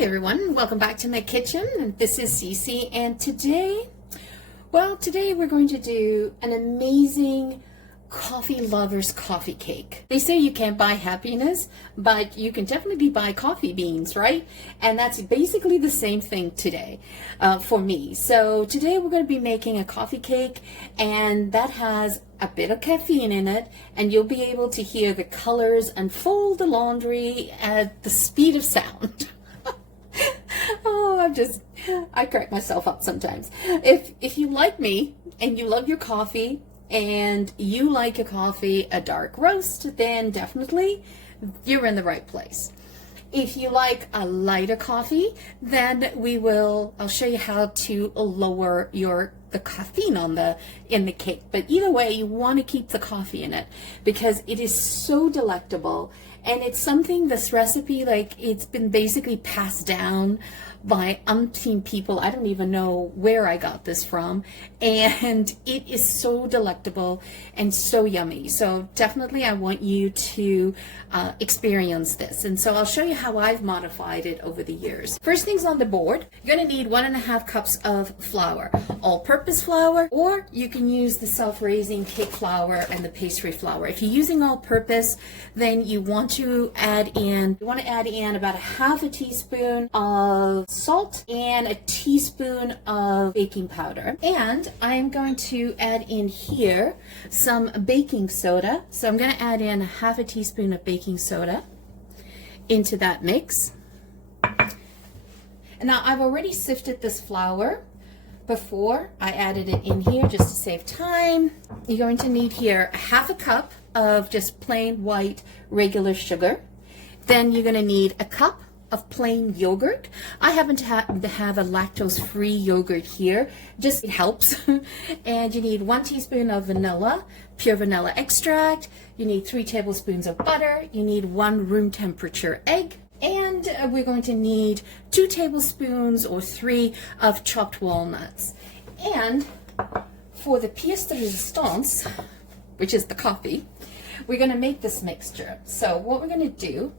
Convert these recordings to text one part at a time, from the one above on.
Hi everyone, welcome back to my kitchen. This is Cece, and today we're going to do an amazing coffee lovers coffee cake. They say you can't buy happiness, but you can definitely buy coffee beans, right? And that's basically the same thing today for me. So today we're going to be making a coffee cake, and that has a bit of caffeine in it, and you'll be able to hear the colors and fold the laundry at the speed of sound. Oh, I crack myself up sometimes. If you like me and you love your coffee and you like a coffee a dark roast, then definitely you're in the right place. If you like a lighter coffee, then I'll show you how to lower the caffeine in the cake. But either way, you want to keep the coffee in it because it is so delectable. And it's something, this recipe, like, it's been basically passed down by umpteen people. I don't even know where I got this from. And it is so delectable and so yummy. So definitely I want you to experience this. And so I'll show you how I've modified it over the years. First things on the board, you're going to need 1.5 cups of flour, all-purpose flour, or you can use the self-raising cake flour and the pastry flour. If you're using all-purpose, then you want to add in about 1/2 teaspoon of salt and a teaspoon of baking powder. And I'm going to add in here some baking soda. So I'm going to add in 1/2 teaspoon of baking soda into that mix. And now I've already sifted this flour before I added it in here just to save time. You're going to need here 1/2 cup of just plain white regular sugar. Then you're going to need 1 cup of plain yogurt. I happen to have a lactose-free yogurt here. Just, it helps. And you need 1 teaspoon of vanilla, pure vanilla extract. You need 3 tablespoons of butter. You need 1 room temperature egg. And we're going to need 2 tablespoons or 3 of chopped walnuts. And for the pièce de résistance, which is the coffee, we're going to make this mixture. So what we're going to do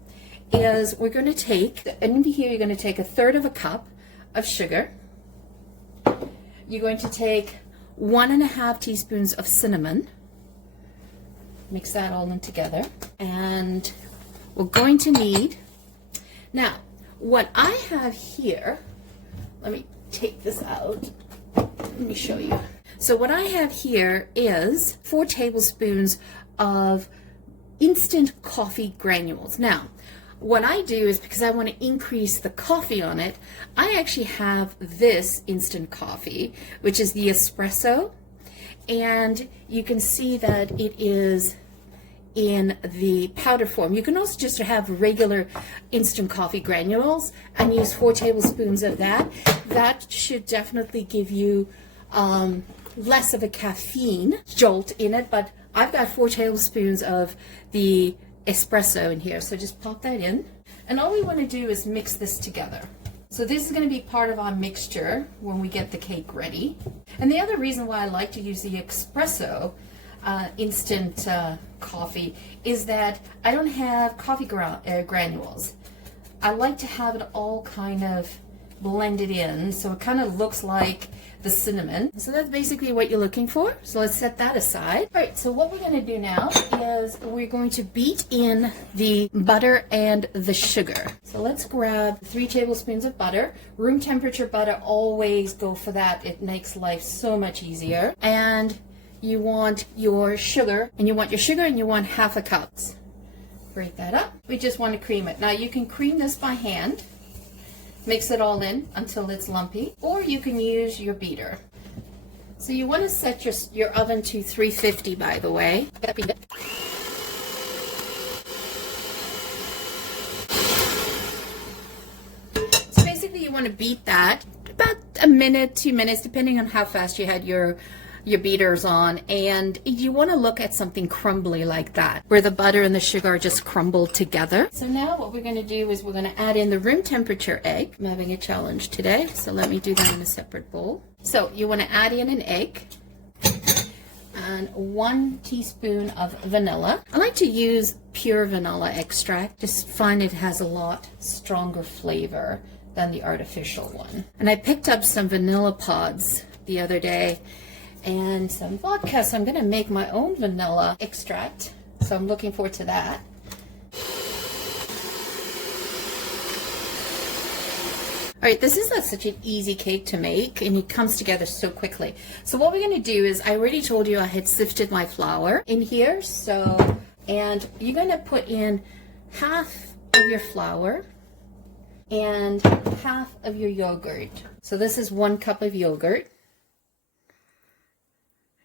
is we're going to take, and here you're going to take 1/3 cup of sugar. You're going to take 1.5 teaspoons of cinnamon. Mix that all in together. And we're going to need, now what I have here, let me take this out. Let me show you. So what I have here is 4 tablespoons of instant coffee granules. Now, what I do is, because I want to increase the coffee on it, I actually have this instant coffee, which is the Espresso, and you can see that it is in the powder form. You can also just have regular instant coffee granules and use 4 tablespoons of that. That should definitely give you less of a caffeine jolt in it, but I've got 4 tablespoons of the espresso in here, so just pop that in. And all we want to do is mix this together. So this is going to be part of our mixture when we get the cake ready. And the other reason why I like to use the espresso instant coffee is that I don't have coffee granules. I like to have it all kind of blended in, so it kind of looks like the cinnamon. So that's basically what you're looking for. So let's set that aside. All right, so what we're going to do now is we're going to beat in the butter and the sugar. So let's grab 3 tablespoons of butter. Room temperature butter, always go for that. It makes life so much easier. And you want your sugar, and you want 1/2 cup. Break that up. We just want to cream it. Now you can cream this by hand. Mix it all in until it's lumpy, or you can use your beater. So you want to set your oven to 350, by the way. So basically you want to beat that about 1 minute, 2 minutes, depending on how fast you had your beaters on, and you want to look at something crumbly like that, where the butter and the sugar are just crumbled together. So now what we're going to do is we're going to add in the room temperature egg. I'm having a challenge today, so let me do that in a separate bowl. So you want to add in an egg. and 1 teaspoon of vanilla. I like to use pure vanilla extract. Just find it has a lot stronger flavor than the artificial one. And I picked up some vanilla pods the other day and some vodka, so I'm going to make my own vanilla extract. So I'm looking forward to that. All right, this is such an easy cake to make, and it comes together so quickly. So what we're going to do is, I already told you I had sifted my flour in here. And you're going to put in half of your flour and half of your yogurt. So this is 1 cup of yogurt,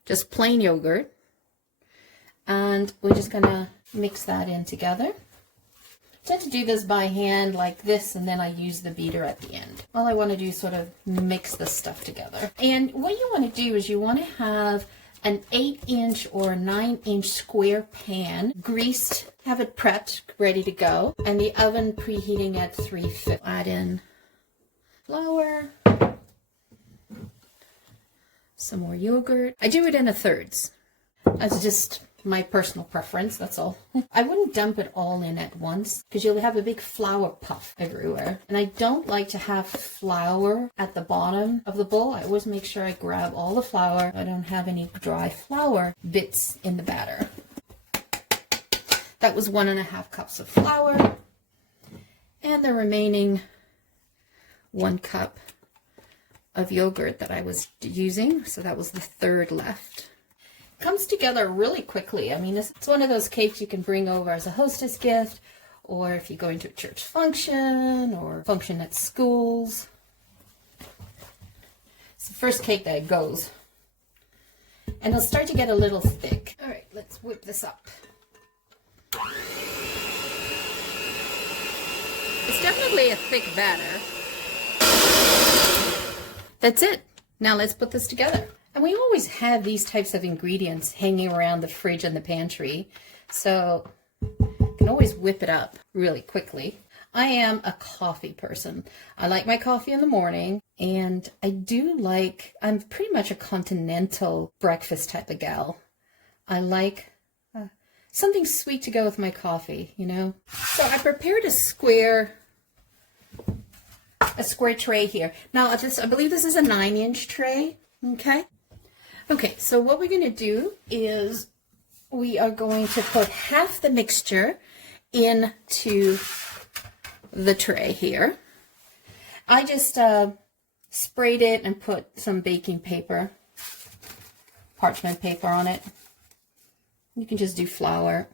just plain yogurt. And we're just going to mix that in together. I tend to do this by hand like this, and then I use the beater at the end. All I want to do is sort of mix this stuff together. And what you want to do is you want to have an 8-inch or 9-inch square pan, greased, have it prepped, ready to go, and the oven preheating at 350. Add in flour, some more yogurt. I do it in thirds. That's just my personal preference, that's all. I wouldn't dump it all in at once because you'll have a big flour puff everywhere. And I don't like to have flour at the bottom of the bowl. I always make sure I grab all the flour. I don't have any dry flour bits in the batter. That was 1.5 cups of flour. And the remaining 1 cup of yogurt that I was using. So that was the third left. Comes together really quickly. I mean, it's one of those cakes you can bring over as a hostess gift, or if you go into a church function or function at schools. It's the first cake that goes. And it'll start to get a little thick. All right, let's whip this up. It's definitely a thick batter. That's it. Now let's put this together. And we always have these types of ingredients hanging around the fridge and the pantry, so you can always whip it up really quickly. I am a coffee person. I like my coffee in the morning, and I'm pretty much a continental breakfast type of gal. I like something sweet to go with my coffee, you know. So I prepared a square tray here. Now, I believe this is a 9-inch tray, okay? Okay, so what we're going to do is we are going to put half the mixture into the tray here. I just sprayed it and put some baking paper, parchment paper on it. You can just do flour.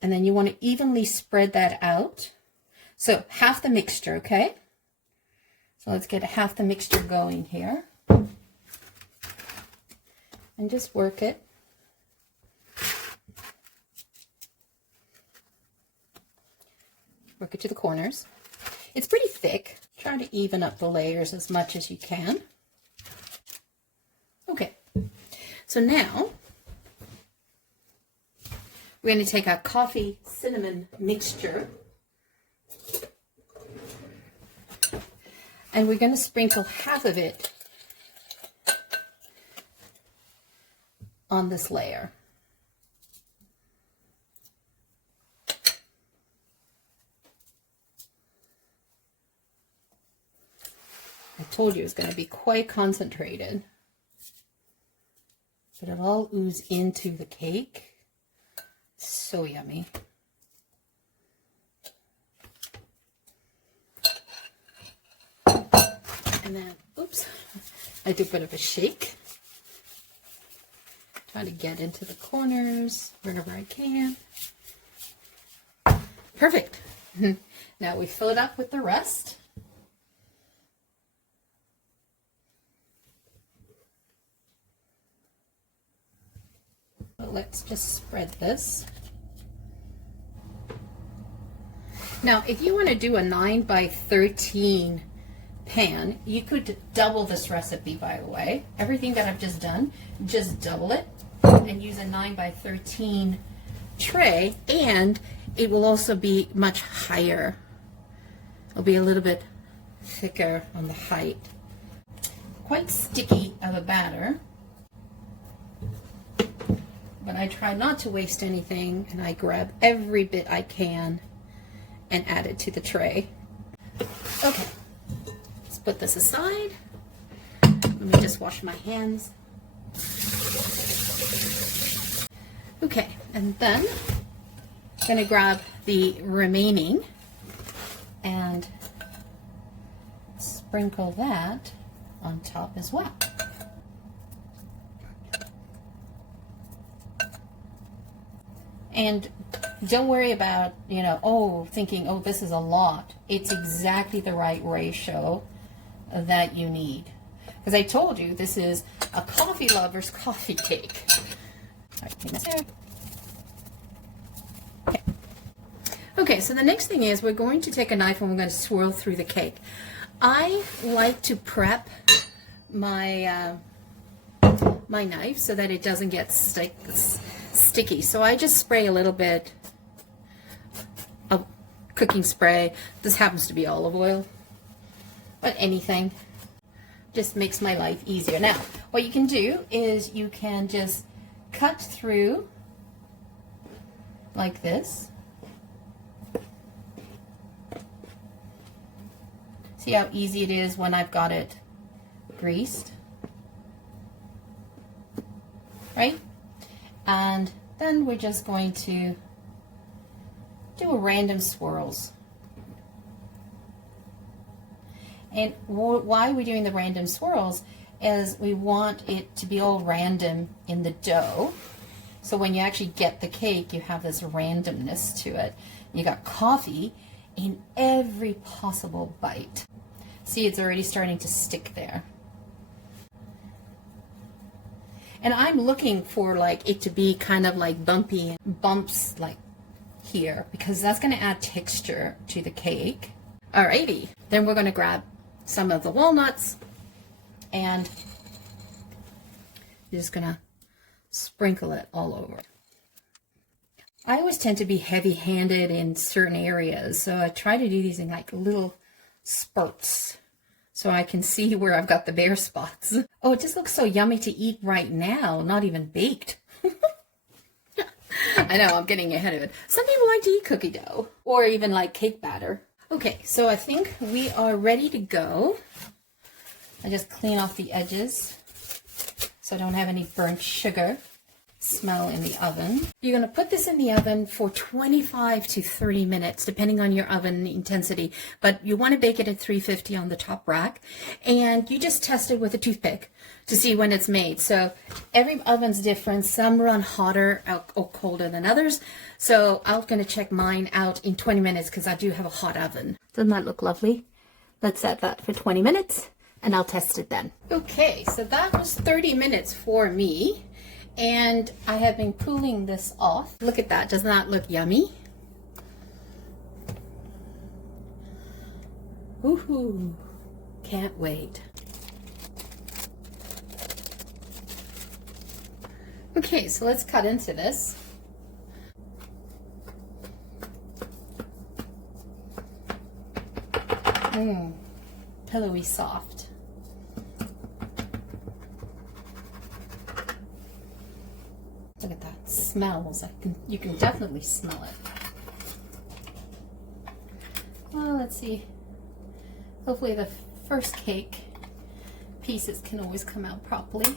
And then you want to evenly spread that out. So half the mixture, okay? So let's get half the mixture going here. And just work it. Work it to the corners. It's pretty thick. Try to even up the layers as much as you can. Okay. So now we're going to take our coffee cinnamon mixture and we're going to sprinkle half of it on this layer. I told you it was going to be quite concentrated, but it'll all ooze into the cake. So yummy. And then, oops, I do a bit of a shake. Try to get into the corners wherever I can. Perfect. Now we fill it up with the rest. Let's just spread this. Now, if you want to do a 9 by 13 pan, you could double this recipe, by the way. Everything that I've just done, just double it and use a 9 by 13 tray, and it will also be much higher. It'll be a little bit thicker on the height. Quite sticky of a batter. but I try not to waste anything, and I grab every bit I can and add it to the tray. Okay, let's put this aside. Let me just wash my hands. Okay, and then I'm going to grab the remaining and sprinkle that on top as well. And don't worry about, thinking, oh, this is a lot. It's exactly the right ratio that you need. Because I told you, this is a coffee lover's coffee cake. All right, okay, so the next thing is we're going to take a knife and we're going to swirl through the cake. I like to prep my my knife so that it doesn't get sticky. So I just spray a little bit of cooking spray. This happens to be olive oil, but anything just makes my life easier. Now, what you can do is you can just cut through like this. See how easy it is when I've got it greased, right? And then we're just going to do a random swirls. And why we're doing the random swirls is we want it to be all random in the dough. So when you actually get the cake, you have this randomness to it. You got coffee in every possible bite. See, it's already starting to stick there. And I'm looking for like it to be kind of like bumpy and bumps like here, because that's going to add texture to the cake. Alrighty, then we're going to grab some of the walnuts and you're just going to sprinkle it all over. I always tend to be heavy-handed in certain areas, so I try to do these in like little spurts so I can see where I've got the bare spots. Oh, it just looks so yummy to eat right now, not even baked. I know, I'm getting ahead of it. Some people like to eat cookie dough or even like cake batter. Okay, so I think we are ready to go. I just clean off the edges so I don't have any burnt sugar smell in the oven. You're going to put this in the oven for 25 to 30 minutes, depending on your oven intensity, but you want to bake it at 350 on the top rack, and you just test it with a toothpick to see when it's made. So every oven's different. Some run hotter or colder than others. So I'm going to check mine out in 20 minutes because I do have a hot oven. Doesn't that look lovely? Let's set that for 20 minutes and I'll test it then. Okay, so that was 30 minutes for me. And I have been cooling this off. Look at that. Doesn't that look yummy? Woohoo! Can't wait. Okay, so let's cut into this. Pillowy soft. Look at that, smells. You can definitely smell it. Well, let's see. Hopefully the first cake pieces can always come out properly.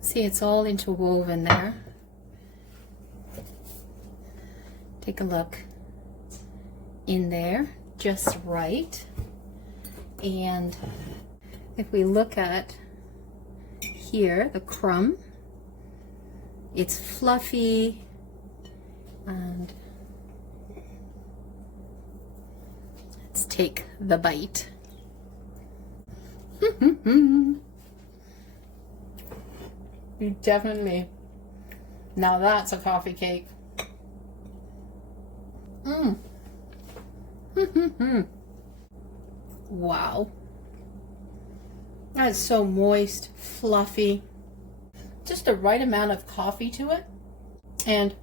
See, it's all interwoven there. Take a look in there, just right. And if we look at here, the crumb, it's fluffy and let's take the bite. You definitely, now that's a coffee cake. Wow. That is so moist, fluffy. Just the right amount of coffee to it. And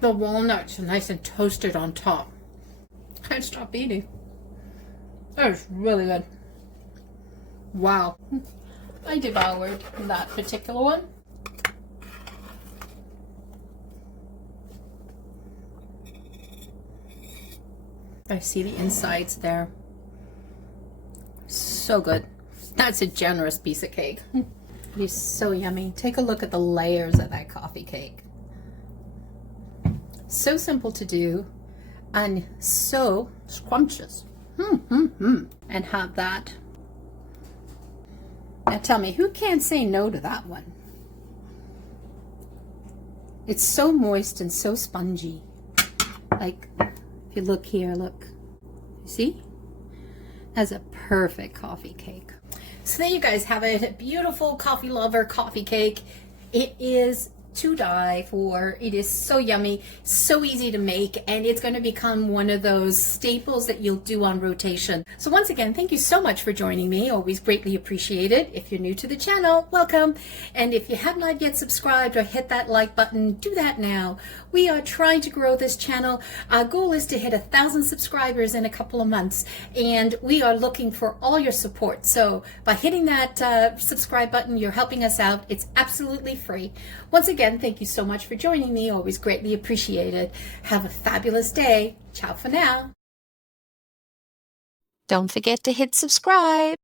the walnuts are nice and toasted on top. Can't stop eating. That is really good. Wow. I devoured that particular one. I see the insides there. So good. That's a generous piece of cake. It is so yummy. Take a look at the layers of that coffee cake. So simple to do and so scrumptious. And have that. Now tell me, who can't say no to that one? It's so moist and so spongy. Like, if you look here, look. See? That's a perfect coffee cake. So there you guys have it. A beautiful coffee lover coffee cake. It is to die for. It is so yummy, so easy to make, and it's going to become one of those staples that you'll do on rotation. So once again, thank you so much for joining me. Always greatly appreciated. If you're new to the channel, welcome. And if you have not yet subscribed or hit that like button, do that now. We are trying to grow this channel. Our goal is to hit 1,000 subscribers in a couple of months, and we are looking for all your support. So by hitting that subscribe button, you're helping us out. It's absolutely free. Once again, thank you so much for joining me. Always greatly appreciated. Have a fabulous day. Ciao for now. Don't forget to hit subscribe.